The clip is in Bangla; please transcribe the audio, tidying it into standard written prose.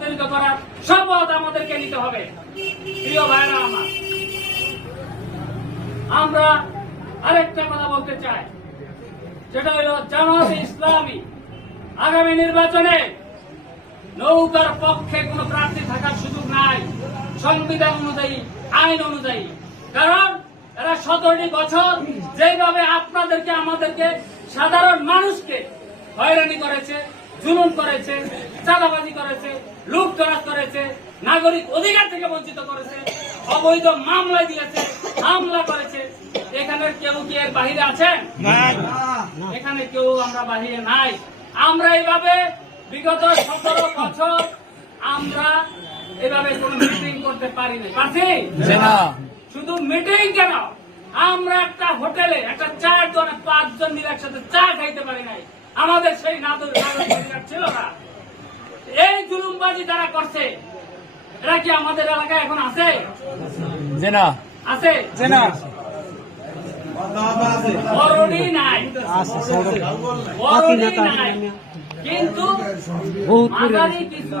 রূপান্তরিত করার শপথ আমাদেরকে নিতে হবে। প্রিয় ভাইরা আমার, আমরা আরেকটা কথা বলতে চাই, সেটা হল জামায়াতে ইসলামী আগামী নির্বাচনে নৌকার পক্ষে কোনো প্রার্থী থাকার সুযোগ নাই সংবিধান অনুযায়ী, আইন অনুযায়ী। কারণ এরা 17টি বছর যেভাবে আপনাদেরকে, আমাদেরকে, সাধারণ মানুষকে হয়রানি করেছে, জুলুম করেছে, চাঁদাবাজি করেছে, লুটতরাজ করেছে, নাগরিক অধিকার থেকে বঞ্চিত করেছে, অবৈধ মামলা দিয়েছে, হামলা করেছে, এখানে কেউ কি এর বাহিরে আছেন? এখানে কেউ আমরা বাহিরে নাই। আমরা এইভাবে বিগত 17 বছর আমরা এভাবে কোন মিটিং করতে পারি না, পারছি না। শুধু মিটিং কেন, আমরা একটা হোটেলে একটা 4 জন 5 জন মিলে একসাথে চা খাইতে পারি নাই। আমাদের সেই নাগরিক ছিল না। এই জুলুমবাজি যারা করছে এরা কি আমাদের এলাকায় এখন আছে? আছে বড়ই নাই, বড়ই নাই, কিন্তু মাঝারি কিছু